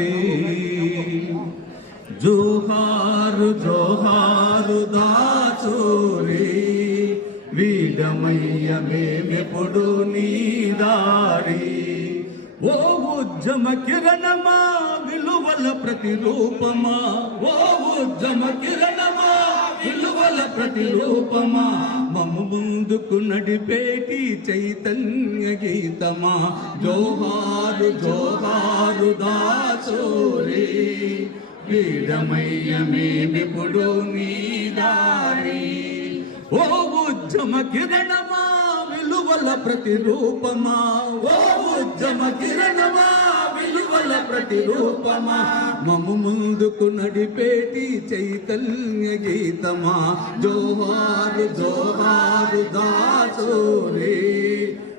దారి జోహారు జోహారు దాచోరే. వీడమయ్య మేమెప్పుడు నీ దారి. ఓ ఉజ్జమ కిరణమా విలువల ప్రతిరూపమా. ఓ ఉజ్జమ కిరణమా ప్రతిరూపమా మమ్ము ముందుకు నడిపేటి చైతన్య గీతమా? జోహారు జోహారు దాసోరే వీడమయ్య మేమిప్పుడు నీ దారి. ఓ ఉద్యమ కిరణమా విలువల ప్రతిరూపమా? ఓ ఉద్యమ కిరణమా విలువల ప్రతిరూపమా? మము ముందుకు నడిపేటి చైతన్య గీతమా? జోహారు జోహారు దాసోరే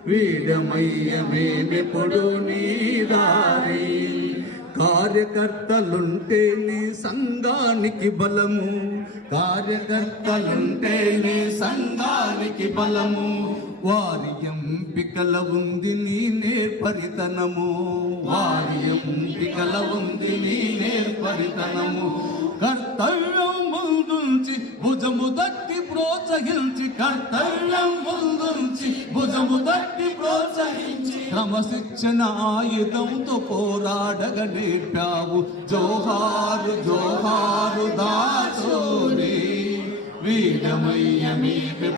వీడమయ్య మేమెప్పుడు నీదారి కార్యకర్తలుంటే నీ సంఘానికి బలము. కార్యకర్తలుంటే నీ సంఘానికి బలము. వారి ఎంపికల ఉంది నీనే పరితనము. వారి ఎంపికల ఉంది నీనే పరితనము. కర్తవ్యం ముందుంచి భుజము తట్టి ప్రోత్సహించి కర్తవ్యం ముందుంచి భుజము తట్టి ప్రోత్సహించి. క్రమశిక్షణ ఆయుధంతో పోరాడగ నేర్పావు. జోహారు జోహారు దాసోరి వీరమై